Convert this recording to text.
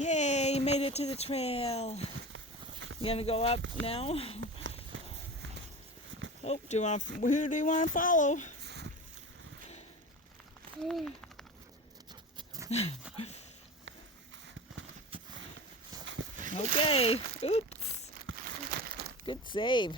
Yay, you made it to the trail. You gonna go up now? Oh, who do you want to follow? Okay, oops. Good save.